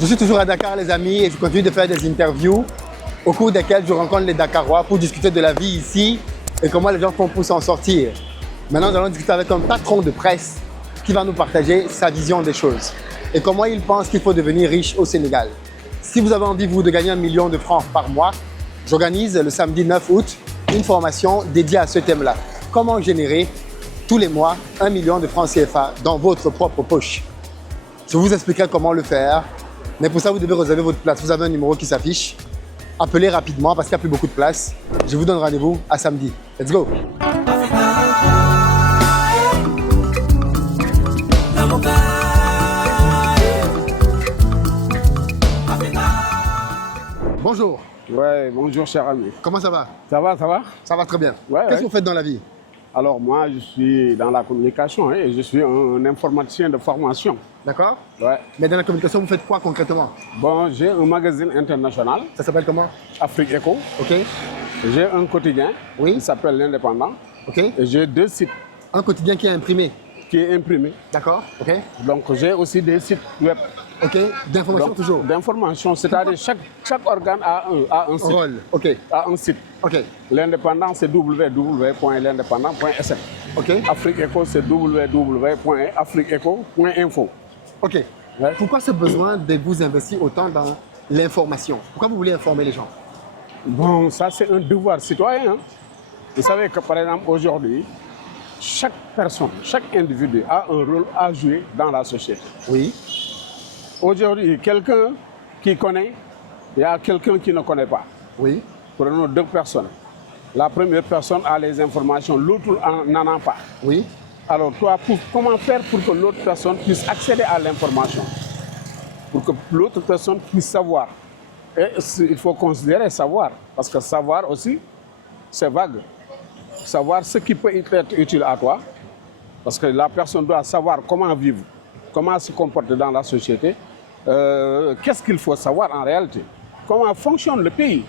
Je suis toujours à Dakar, les amis, et je continue de faire des interviews au cours desquelles je rencontre les Dakarois pour discuter de la vie ici et comment les gens font pour s'en sortir. Maintenant, nous allons discuter avec un patron de presse qui va nous partager sa vision des choses et comment il pense qu'il faut devenir riche au Sénégal. Si vous avez envie, vous, de gagner 1 million de francs par mois, j'organise le samedi 9 août une formation dédiée à ce thème-là. Comment générer tous les mois 1 million de francs CFA dans votre propre poche. Je vous expliquerai comment le faire. Mais pour ça, vous devez réserver votre place. Vous avez un numéro qui s'affiche. Appelez rapidement parce qu'il n'y a plus beaucoup de place. Je vous donne rendez-vous à samedi. Let's go! Bonjour. Ouais, bonjour cher ami. Comment ça va? Ça va, ça va? Ça va très bien. Ouais, Qu'est-ce que vous faites dans la vie? Alors moi, je suis dans la communication et je suis un informaticien de formation. D'accord? Ouais. Mais dans la communication, vous faites quoi concrètement? Bon, j'ai un magazine international, Ça s'appelle comment? Afrique Echo. Ok. J'ai un quotidien Oui. qui s'appelle L'Indépendant. Ok. Et j'ai 2 sites Un quotidien qui est imprimé. qui est imprimé. D'accord? Ok. Donc j'ai aussi des sites web. Ok. D'information Donc, toujours. d'information, c'est-à-dire chaque organe a un site. Rôle. Ok. A un site. Ok. L'Indépendant, c'est www.l'indépendant.sn. Ok. Afrique Echo, c'est www.afriqueecho.info. Ok. Ouais. Pourquoi ce besoin de vous investir autant dans l'information? Pourquoi vous voulez informer les gens? Bon, ça c'est un devoir citoyen. Hein. Vous savez que par exemple aujourd'hui, chaque personne, chaque individu a un rôle à jouer dans la société. Oui. Aujourd'hui, quelqu'un qui connaît, il y a quelqu'un qui ne connaît pas. Oui. Prenons 2 personnes. La première personne a les informations, l'autre n'en a pas. Oui. Alors toi, comment faire pour que l'autre personne puisse accéder à l'information? Pour que l'autre personne puisse savoir. Et il faut considérer savoir, parce que savoir aussi, c'est vague. Savoir ce qui peut être utile à toi, parce que la personne doit savoir comment vivre, comment se comporter dans la société, qu'est-ce qu'il faut savoir en réalité, comment fonctionne le pays.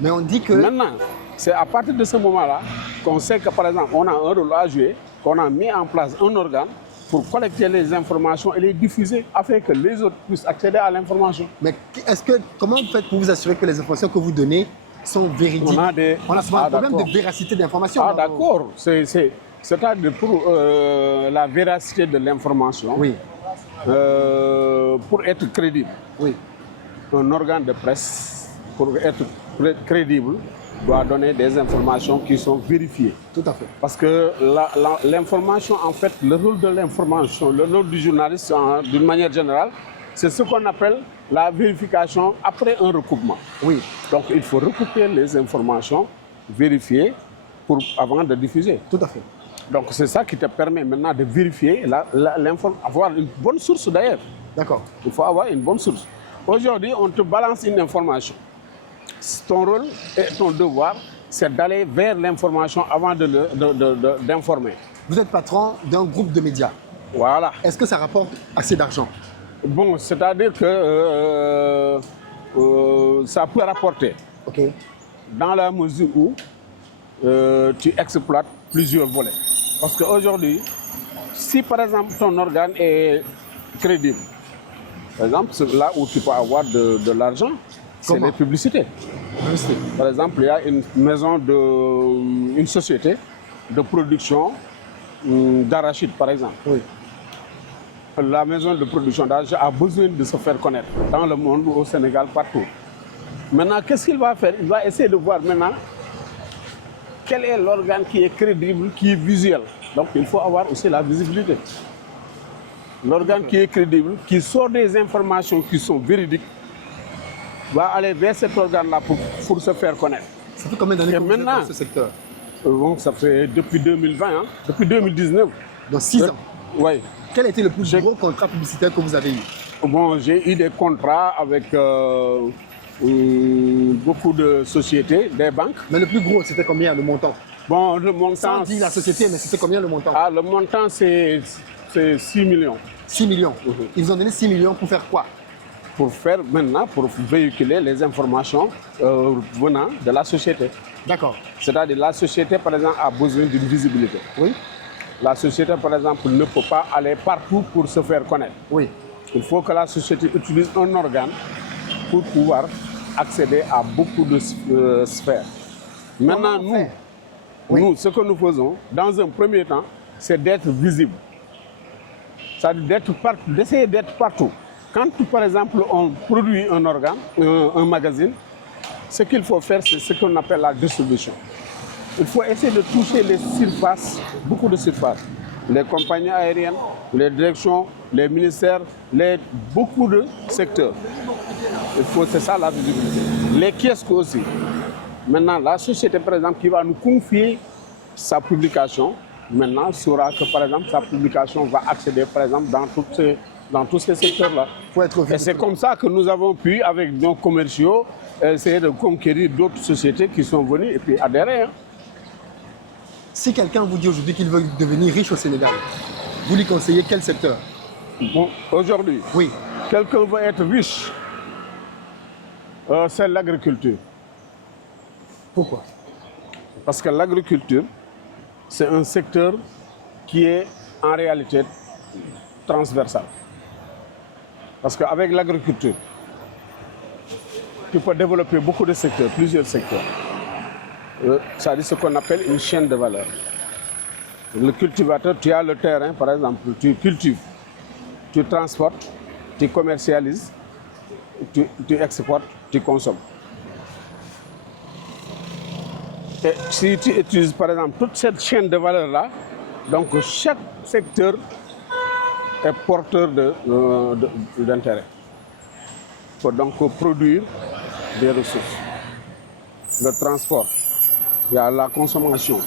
Mais on dit que... Maintenant, c'est à partir de ce moment-là qu'on sait que par exemple, on a un rôle à jouer, qu'on a mis en place un organe pour collecter les informations et les diffuser afin que les autres puissent accéder à l'information. Mais comment vous faites pour vous assurer que les informations que vous donnez sont véridiques? On a souvent un problème de véracité d'information. Ah d'accord, c'est-à-dire pour la véracité de l'information, Oui. pour être crédible, Oui. un organe de presse, pour être crédible, doit donner des informations qui sont vérifiées. Tout à fait. Parce que l'information, en fait, le rôle de l'information, le rôle du journaliste, d'une manière générale, c'est ce qu'on appelle la vérification après un recoupement. Oui. Donc, il faut recouper les informations, vérifier avant de diffuser. Tout à fait. Donc, c'est ça qui te permet maintenant de vérifier, avoir une bonne source d'ailleurs. D'accord. Il faut avoir une bonne source. Aujourd'hui, on te balance une information. Ton rôle et ton devoir, c'est d'aller vers l'information avant d'informer. Vous êtes patron d'un groupe de médias. Voilà. Est-ce que ça rapporte assez d'argent? Bon, c'est-à-dire que ça peut rapporter. Ok. Dans la mesure où tu exploites plusieurs volets. Parce qu'aujourd'hui, si par exemple ton organe est crédible, par exemple, c'est là où tu peux avoir de l'argent, c'est les publicités. Par exemple, il y a une société de production d'arachide, par exemple. Oui. La maison de production d'arachide a besoin de se faire connaître dans le monde, au Sénégal, partout. Maintenant, qu'est-ce qu'il va faire? Il va essayer de voir maintenant quel est l'organe qui est crédible, qui est visuel. Donc, il faut avoir aussi la visibilité. L'organe qui est crédible, qui sort des informations qui sont véridiques, va aller vers cet organe-là pour se faire connaître. Ça fait combien d'années que vous êtes dans ce secteur? Bon, ça fait depuis 2020, hein, depuis 2019. Dans 6 ans? Oui. Quel a été le plus gros contrat publicitaire que vous avez eu? Bon, j'ai eu des contrats avec beaucoup de sociétés, des banques. Mais le plus gros, c'était combien le montant? Bon, le montant... Sans dire la société, mais c'était combien le montant? Ah, le montant, c'est 6 millions. 6 millions. Ils vous ont donné 6 millions pour faire quoi? Pour véhiculer les informations venant de la société. D'accord. C'est-à-dire la société, par exemple, a besoin d'une visibilité. Oui. La société, par exemple, ne peut pas aller partout pour se faire connaître. Oui. Il faut que la société utilise un organe pour pouvoir accéder à beaucoup de sphères. Maintenant, nous, ce que nous faisons, dans un premier temps, c'est d'être visible. C'est-à-dire d'essayer d'être partout. Quand, par exemple, on produit un organe, un magazine, ce qu'il faut faire, c'est ce qu'on appelle la distribution. Il faut essayer de toucher les surfaces, beaucoup de surfaces. Les compagnies aériennes, les directions, les ministères, beaucoup de secteurs. C'est ça la visibilité. Les kiosques aussi. Maintenant, la société, par exemple, qui va nous confier sa publication, maintenant saura que, par exemple, sa publication va accéder, par exemple, dans tous ces secteurs-là. Et c'est comme ça que nous avons pu, avec nos commerciaux, essayer de conquérir d'autres sociétés qui sont venues et puis adhérer. Hein. Si quelqu'un vous dit aujourd'hui qu'il veut devenir riche au Sénégal, vous lui conseillez quel secteur? Bon, aujourd'hui, oui. Quelqu'un veut être riche, c'est l'agriculture. Pourquoi? Parce que l'agriculture, c'est un secteur qui est en réalité transversal. Parce qu'avec l'agriculture, tu peux développer beaucoup de secteurs, plusieurs secteurs. Ça dit ce qu'on appelle une chaîne de valeur. Le cultivateur, tu as le terrain, par exemple, tu cultives, tu transportes, tu commercialises, tu exportes, tu consommes. Et si tu utilises, par exemple, toute cette chaîne de valeur-là, donc chaque secteur est porteur d'intérêt. Il faut donc produire des ressources. Le transport, il y a la consommation,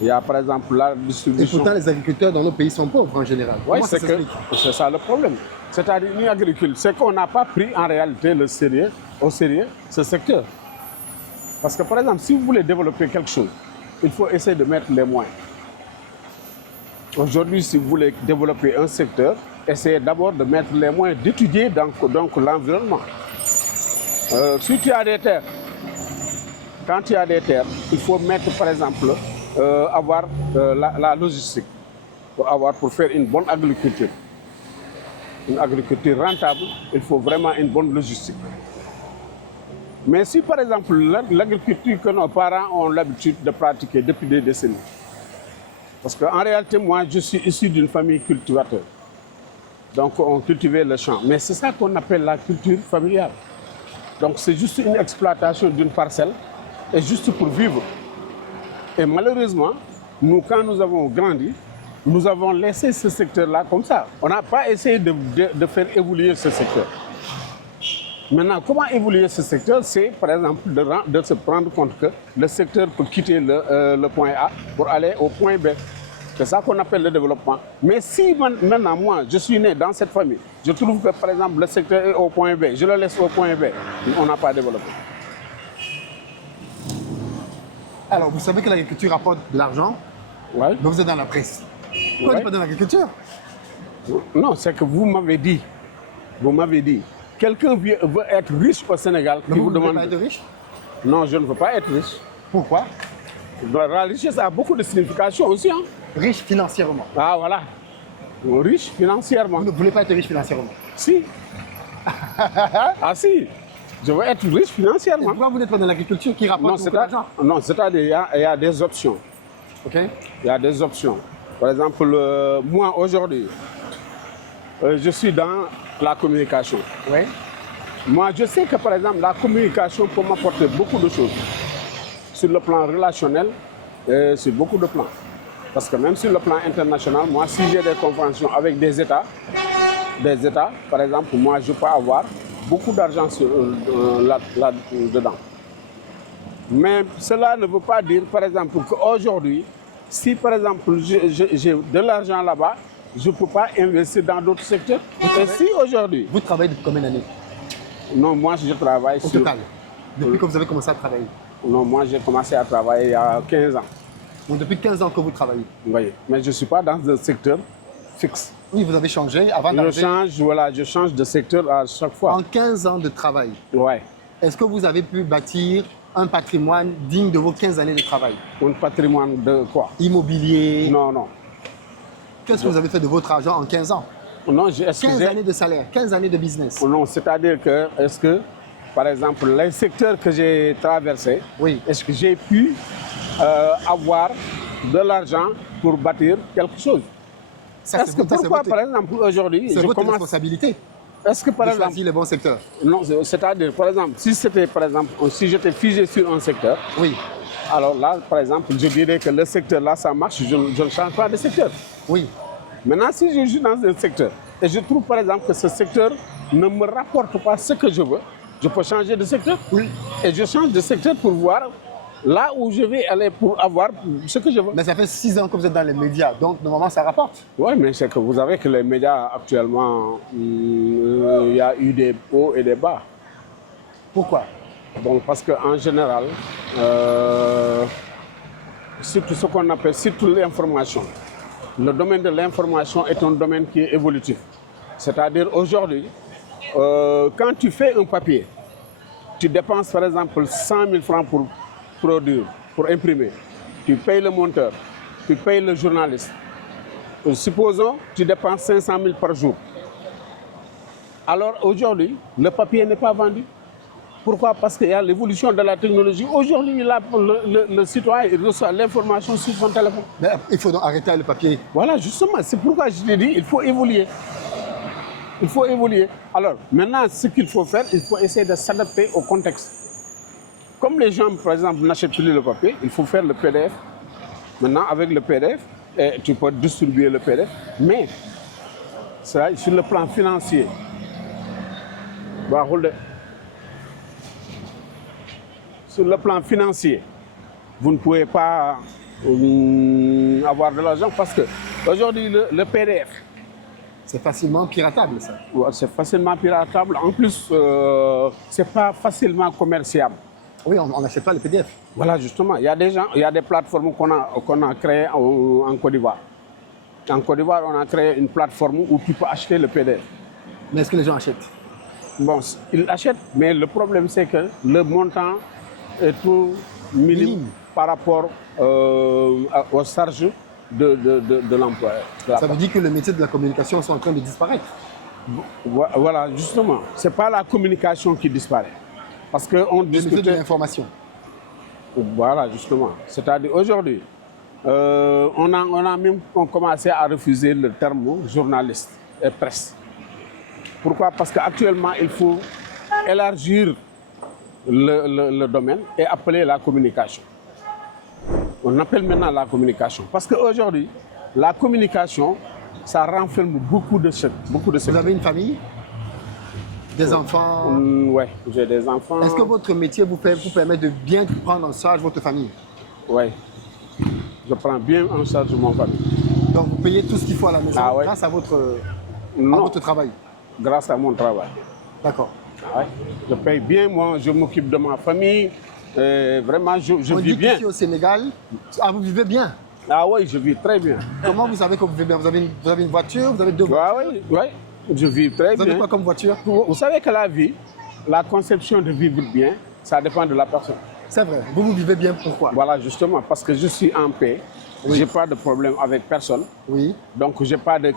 il y a par exemple la distribution. Et pourtant, les agriculteurs dans nos pays sont pauvres en général. Oui, c'est ça le problème. C'est-à-dire une agriculture, c'est qu'on n'a pas pris en réalité au sérieux ce secteur. Parce que par exemple, si vous voulez développer quelque chose, il faut essayer de mettre les moyens. Aujourd'hui, si vous voulez développer un secteur, essayez d'abord de mettre les moyens, d'étudier donc l'environnement. Si tu as des terres, quand tu as des terres, il faut mettre par exemple, avoir la logistique pour faire une bonne agriculture. Une agriculture rentable, il faut vraiment une bonne logistique. Mais si par exemple l'agriculture que nos parents ont l'habitude de pratiquer depuis des décennies, parce qu'en réalité, moi, je suis issu d'une famille cultivateur. Donc, on cultivait le champ. Mais c'est ça qu'on appelle la culture familiale. Donc, c'est juste une exploitation d'une parcelle et juste pour vivre. Et malheureusement, nous, quand nous avons grandi, nous avons laissé ce secteur-là comme ça. On n'a pas essayé de faire évoluer ce secteur. Maintenant, comment évoluer ce secteur? C'est, par exemple, de se rendre compte que le secteur peut quitter le point A pour aller au point B. C'est ça qu'on appelle le développement. Mais si maintenant, moi, je suis né dans cette famille, je trouve que, par exemple, le secteur est au point B, je le laisse au point B, on n'a pas développé. Alors, vous savez que l'agriculture rapporte de l'argent, ouais. Mais vous êtes dans la presse. Pourquoi pas dans l'agriculture? Non, c'est que vous m'avez dit, quelqu'un veut être riche au Sénégal. Mais vous ne voulez pas être riche? Non, je ne veux pas être riche. Pourquoi? La richesse a beaucoup de significations aussi. Hein? Riche financièrement. Ah voilà. Riche financièrement. Vous ne voulez pas être riche financièrement? Si. Ah si. Je veux être riche financièrement. Et pourquoi vous n'êtes pas dans l'agriculture qui rapporte beaucoup d'argent? Non, c'est-à-dire il y a des options. Ok. Il y a des options. Par exemple, moi aujourd'hui, je suis dans la communication. Oui. Moi, je sais que par exemple, la communication peut m'apporter beaucoup de choses. Sur le plan relationnel et sur beaucoup de plans. Parce que même sur le plan international, moi, si j'ai des conventions avec des États, par exemple, moi, je peux avoir beaucoup d'argent là-dedans. Mais cela ne veut pas dire, par exemple, qu'aujourd'hui, si par exemple j'ai de l'argent là-bas, je ne peux pas investir dans d'autres secteurs. Et si aujourd'hui... Vous travaillez depuis combien d'années? Non, moi je travaille au total, depuis que vous avez commencé à travailler? Non, moi j'ai commencé à travailler il y a 15 ans. Donc depuis 15 ans que vous travaillez? Oui, mais je ne suis pas dans un secteur fixe. Oui, vous avez changé avant d'arriver... Je change de secteur à chaque fois. En 15 ans de travail, ouais. Est-ce que vous avez pu bâtir un patrimoine digne de vos 15 années de travail? Un patrimoine de quoi? Immobilier? Non, non. Qu'est-ce que vous avez fait de votre argent en 15 ans? Non, 15 années de salaire, 15 années de business. Non, c'est-à-dire que, est-ce que, par exemple, les secteurs que j'ai traversés, Oui. est-ce que j'ai pu avoir de l'argent pour bâtir quelque chose? Ça, Est-ce que pourquoi, par exemple, aujourd'hui, c'est je votre commence... responsabilité Est-ce que, par de exemple... choisir les bons secteurs. Non, c'est-à-dire, par exemple, si c'était, par exemple, si j'étais figé sur un secteur, Oui, alors là, par exemple, je dirais que le secteur là, ça marche, je ne change pas de secteur. oui. Maintenant, si je suis dans un secteur et je trouve, par exemple, que ce secteur ne me rapporte pas ce que je veux, je peux changer de secteur. Oui. Et je change de secteur pour voir là où je vais aller pour avoir ce que je veux. Mais ça fait 6 ans que vous êtes dans les médias, donc normalement ça rapporte. Oui, mais c'est que vous savez que les médias actuellement, il y a eu des hauts et des bas. Pourquoi? Bon, parce qu'en général, surtout ce qu'on appelle, surtout l'information, le domaine de l'information est un domaine qui est évolutif. C'est-à-dire aujourd'hui, quand tu fais un papier, tu dépenses par exemple 100 000 francs pour produire, pour imprimer. Tu payes le monteur, tu payes le journaliste. Supposons que tu dépenses 500 000 par jour. Alors aujourd'hui, le papier n'est pas vendu. Pourquoi? Parce qu'il y a l'évolution de la technologie. Aujourd'hui, le citoyen il reçoit l'information sur son téléphone. Mais il faut donc arrêter le papier. Voilà, justement, c'est pourquoi je te dis il faut évoluer. Il faut évoluer. Alors, maintenant, ce qu'il faut faire, il faut essayer de s'adapter au contexte. Comme les gens, par exemple, n'achètent plus le papier, il faut faire le PDF. Maintenant, avec le PDF, tu peux distribuer le PDF. Mais, ça, sur le plan financier, sur le plan financier, vous ne pouvez pas avoir de l'argent parce que aujourd'hui, le PDF, C'est facilement piratable, ça. c'est facilement piratable. En plus, c'est pas facilement commerciable. Oui, on n'achète pas le PDF. Voilà, justement, il y a des gens, il y a des plateformes qu'on a créées en Côte d'Ivoire. En Côte d'Ivoire, on a créé une plateforme où tu peux acheter le PDF. Mais est-ce que les gens achètent? Bon, ils achètent, mais le problème, c'est que le montant est tout minime par rapport aux charges de l'employeur. Ça veut dire que le métier de la communication sont en train de disparaître. Voilà, justement, ce n'est pas la communication qui disparaît. Parce qu'on Le métier de discute. l'information. Voilà, justement. C'est-à-dire, aujourd'hui, on a même commencé à refuser le terme journaliste et presse. Pourquoi? Parce qu'actuellement, il faut élargir le domaine et appeler la communication. On appelle maintenant la communication. Parce qu'aujourd'hui, la communication, ça renferme beaucoup de Vous secteurs. avez une famille? Des enfants? Oui, j'ai des enfants. Est-ce que votre métier vous permet de bien prendre en charge votre famille? Oui. Je prends bien en charge mon famille. Donc vous payez tout ce qu'il faut à la maison Ah ouais. grâce à votre Non, travail? grâce à mon travail. D'accord. Ah ouais. Je paye bien, moi, je m'occupe de ma famille. Vraiment, je On vis dit bien. qu'ici au Sénégal, vous vivez bien. Ah oui, je vis très bien. Comment vous savez que vous vivez bien? Vous avez une voiture? Vous avez deux voitures? Ah oui, oui, je vis très Vous avez bien. quoi comme voiture? Vous savez que la vie, la conception de vivre bien, ça dépend de la personne. C'est vrai. Vous vivez bien, pourquoi? Voilà, justement, parce que je suis en paix. Oui. Je n'ai pas de problème avec personne. Oui. Donc, je n'ai pas de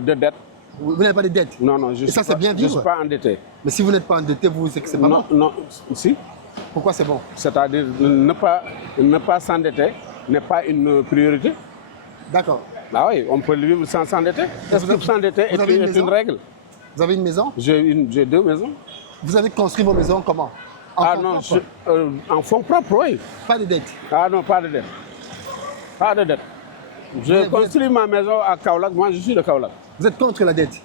dette. Vous n'avez pas de dettes? Non, non, je Et ça, c'est bien ne suis vivre? pas endetté. Mais si vous n'êtes pas endetté, vous, c'est que c'est pas Non, bon. non, si. Pourquoi c'est bon? C'est-à-dire, ne pas s'endetter n'est pas une priorité. D'accord. Ah oui, on peut vivre sans s'endetter. Est-ce que s'endetter vous avez une est maison? une règle? Vous avez une maison? J'ai deux maisons. Vous avez construit vos maisons comment? En Ah fonds non, propres? en fonds propres, oui. Pas de dettes. Ah non, pas de dette. Pas de dette. J'ai construit ma maison à Kaolack. Moi, je suis de Kaolack. Vous êtes contre la dette?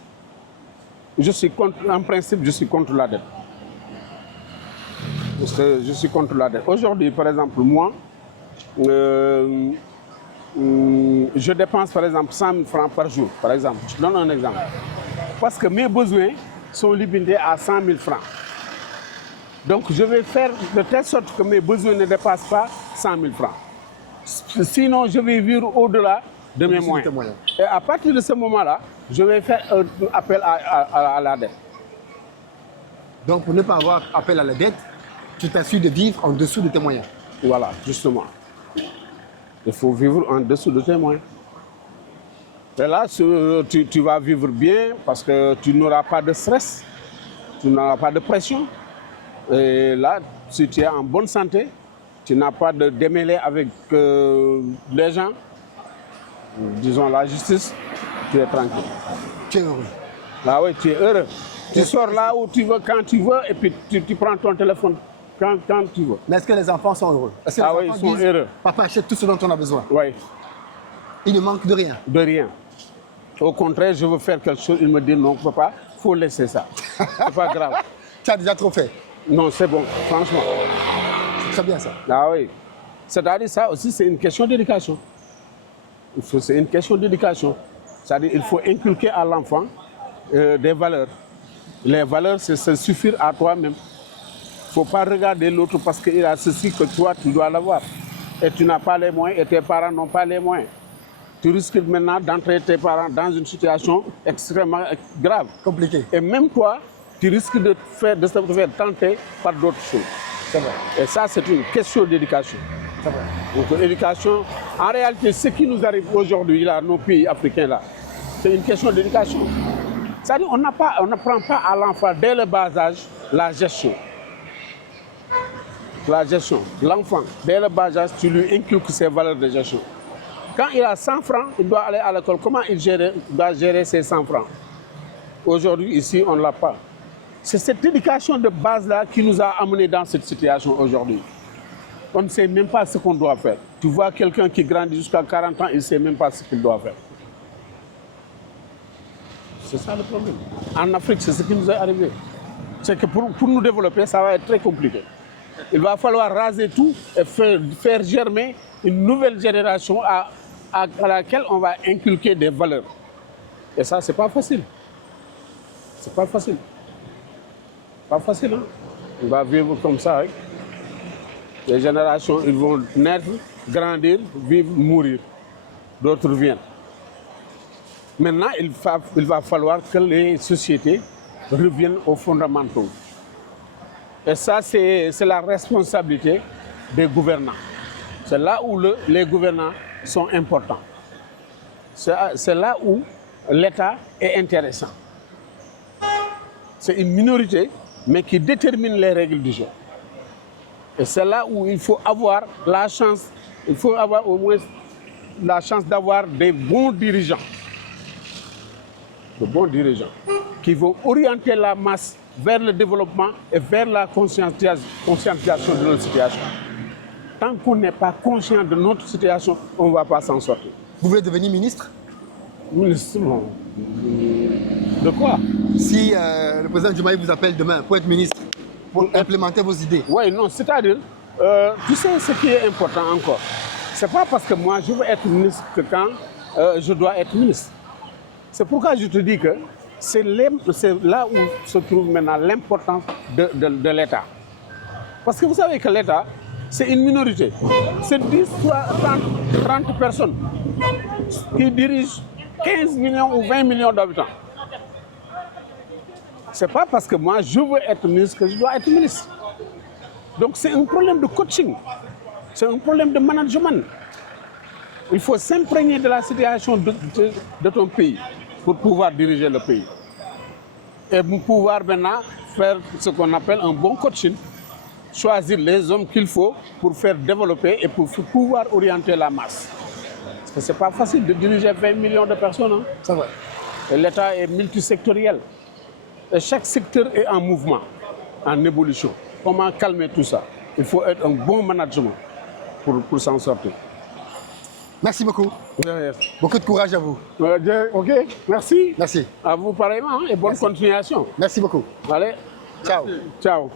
En principe, je suis contre la dette. Parce que je suis contre la dette. Aujourd'hui, par exemple, moi, je dépense par exemple 100 000 francs par jour. Par exemple, je donne un exemple. Parce que mes besoins sont limités à 100 000 francs. Donc, je vais faire de telle sorte que mes besoins ne dépassent pas 100 000 francs. Sinon, je vais vivre au-delà de mes moyens. Et à partir de ce moment-là, je vais faire un appel à la dette. Donc, pour ne pas avoir appel à la dette, tu t'assures de vivre en dessous de tes moyens. Voilà, justement. Il faut vivre en dessous de tes moyens. Et là, tu vas vivre bien parce que tu n'auras pas de stress, tu n'auras pas de pression. Et là, si tu es en bonne santé, tu n'as pas de démêlés avec les gens, disons la justice, tu es tranquille. Tu es heureux. Là, oui, tu es heureux. Tu sors là où tu veux, quand tu veux, et puis tu prends ton téléphone quand tu veux. Mais est-ce que les enfants sont heureux? Est-ce que les Ah oui, enfants ils sont disent, heureux. Papa, achète tout ce dont on a besoin. Oui, Il ne manque de rien. de rien. Au contraire, je veux faire quelque chose, il me dit non, papa, il faut laisser ça. C'est pas grave. Tu as déjà trop fait. Non, c'est bon, franchement. C'est très bien ça. Ah oui. C'est-à-dire ça aussi, c'est une question d'éducation. C'est une question d'éducation. C'est-à-dire qu'il faut inculquer à l'enfant des valeurs. Les valeurs, c'est se suffire à toi-même. Il ne faut pas regarder l'autre parce qu'il a ceci que toi, tu dois l'avoir. Et tu n'as pas les moyens et tes parents n'ont pas les moyens. Tu risques maintenant d'entrer tes parents dans une situation extrêmement grave. Compliqué. Et même toi, tu risques de te faire tenter par d'autres choses. C'est vrai. Et ça, c'est une question d'éducation. C'est vrai. Donc l'éducation, en réalité, ce qui nous arrive aujourd'hui, là, nos pays africains, là, c'est une question d'éducation. C'est-à-dire on n'apprend pas à l'enfant, dès le bas âge, la gestion. La gestion. L'enfant, dès le bas âge, tu lui inculques ses valeurs de gestion. Quand il a 100 francs, il doit aller à l'école. Comment il doit gérer ses 100 francs? Aujourd'hui, ici, on ne l'a pas. C'est cette éducation de base-là qui nous a amenés dans cette situation aujourd'hui. On ne sait même pas ce qu'on doit faire. Tu vois quelqu'un qui grandit jusqu'à 40 ans, il ne sait même pas ce qu'il doit faire. C'est ça le problème. En Afrique, c'est ce qui nous est arrivé. C'est que pour nous développer, ça va être très compliqué. Il va falloir raser tout et faire germer une nouvelle génération à laquelle on va inculquer des valeurs. Et ça, c'est pas facile. C'est pas facile. Pas facile, hein? On va vivre comme ça. Hein? Les générations, ils vont naître, grandir, vivre, mourir. D'autres viennent. Maintenant, il va falloir que les sociétés reviennent aux fondamentaux. Et ça, c'est la responsabilité des gouvernants. C'est là où les gouvernants sont importants. C'est là où l'État est intéressant. C'est une minorité, mais qui détermine les règles du jeu. Et c'est là où il faut avoir la chance, il faut avoir au moins la chance d'avoir des bons dirigeants. De bons dirigeants qui vont orienter la masse vers le développement et vers la conscientisation de notre situation. Tant qu'on n'est pas conscient de notre situation, on ne va pas s'en sortir. Vous voulez devenir ministre? Ministre, non. De quoi? Si le président Diomaye vous appelle demain pour être ministre, pour implémenter vos idées. Oui, non, c'est-à-dire, tu sais ce qui est important encore. Ce n'est pas parce que moi je veux être ministre que quand je dois être ministre. C'est pourquoi je te dis que c'est là où se trouve maintenant l'importance de l'État. Parce que vous savez que l'État, c'est une minorité. C'est 10, 30 personnes qui dirigent 15 millions ou 20 millions d'habitants. Ce n'est pas parce que moi je veux être ministre que je dois être ministre. Donc c'est un problème de coaching. C'est un problème de management. Il faut s'imprégner de la situation de ton pays pour pouvoir diriger le pays. Et pour pouvoir maintenant faire ce qu'on appelle un bon coaching, choisir les hommes qu'il faut pour faire développer et pour pouvoir orienter la masse. Parce que ce n'est pas facile de diriger 20 millions de personnes. Hein. C'est vrai. Et l'État est multisectoriel. Et chaque secteur est en mouvement, en évolution. Comment calmer tout ça? Il faut être un bon management pour s'en sortir. Merci beaucoup. Yes. Beaucoup de courage à vous. Ok, merci. Merci. À vous pareillement hein, et bonne continuation. Merci beaucoup. Allez. Ciao. Ciao.